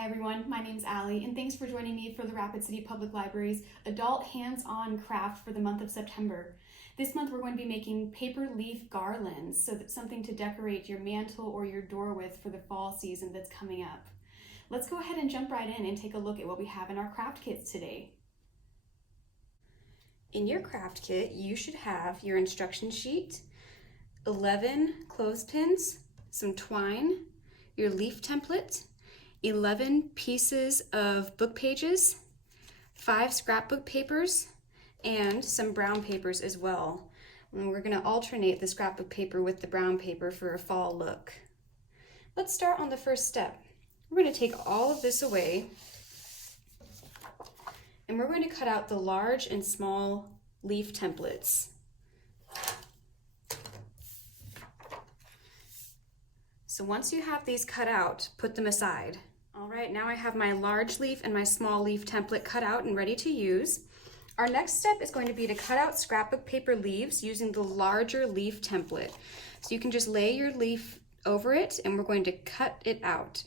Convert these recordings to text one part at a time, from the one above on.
Hi everyone, my name's Allie, and thanks for joining me for the Rapid City Public Library's Adult Hands-On Craft for the month of September. This month we're going to be making paper leaf garlands, so that's something to decorate your mantle or your door with for the fall season that's coming up. Let's go ahead and jump right in and take a look at what we have in our craft kits today. In your craft kit, you should have your instruction sheet, 11 clothespins, some twine, your leaf template, 11 pieces of book pages, 5 scrapbook papers, and some brown papers as well. And we're going to alternate the scrapbook paper with the brown paper for a fall look. Let's start on the first step. We're going to take all of this away, and we're going to cut out the large and small leaf templates. So once you have these cut out, put them aside. All right, now I have my large leaf and my small leaf template cut out and ready to use. Our next step is going to be to cut out scrapbook paper leaves using the larger leaf template. So you can just lay your leaf over it and we're going to cut it out.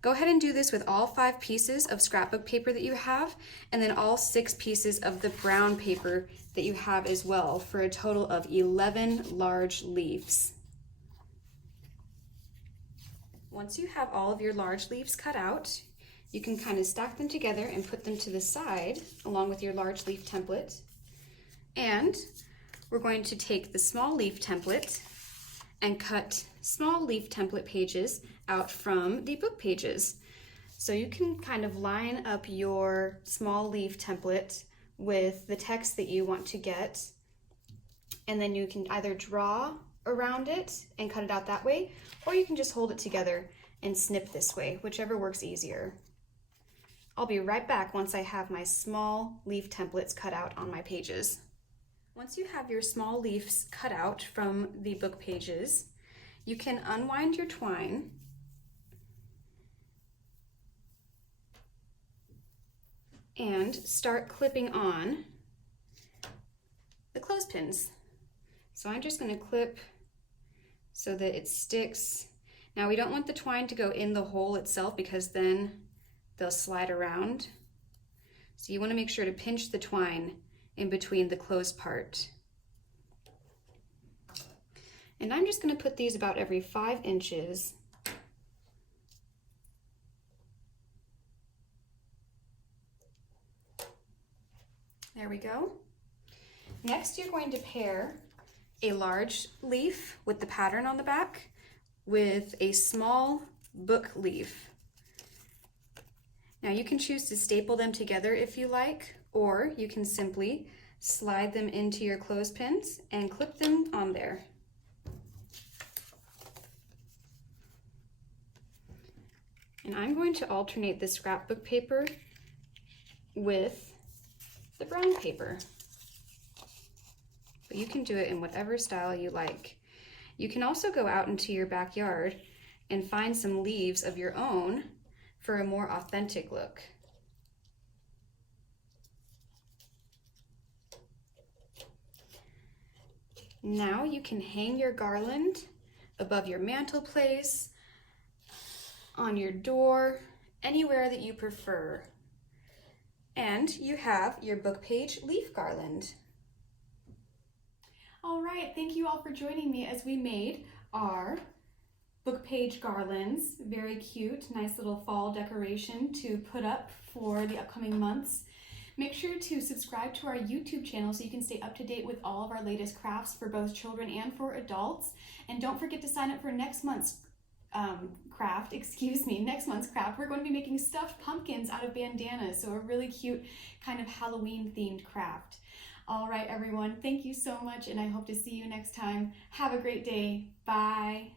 Go ahead and do this with all 5 pieces of scrapbook paper that you have, and then all 6 pieces of the brown paper that you have as well, for a total of 11 large leaves. Once you have all of your large leaves cut out, you can kind of stack them together and put them to the side along with your large leaf template. And we're going to take the small leaf template and cut small leaf template pages out from the book pages. So you can kind of line up your small leaf template with the text that you want to get, and then you can either draw around it and cut it out that way, or you can just hold it together and snip this way, whichever works easier. I'll be right back once I have my small leaf templates cut out on my pages. Once you have your small leaves cut out from the book pages, you can unwind your twine and start clipping on the clothespins. So I'm just going to clip so that it sticks. Now we don't want the twine to go in the hole itself because then they'll slide around. So you want to make sure to pinch the twine in between the closed part. And I'm just going to put these about every 5 inches. There we go. Next, you're going to pair a large leaf with the pattern on the back with a small book leaf. Now you can choose to staple them together if you like, or you can simply slide them into your clothespins and clip them on there. And I'm going to alternate the scrapbook paper with the brown paper. But you can do it in whatever style you like. You can also go out into your backyard and find some leaves of your own for a more authentic look. Now you can hang your garland above your mantelpiece, on your door, anywhere that you prefer. And you have your book page leaf garland. All right, thank you all for joining me as we made our book page garlands. Very cute, nice little fall decoration to put up for the upcoming months. Make sure to subscribe to our YouTube channel so you can stay up to date with all of our latest crafts for both children and for adults. And don't forget to sign up for next month's craft. We're going to be making stuffed pumpkins out of bandanas, so a really cute kind of Halloween themed craft. All right, everyone, thank you so much, and I hope to see you next time. Have a great day. Bye.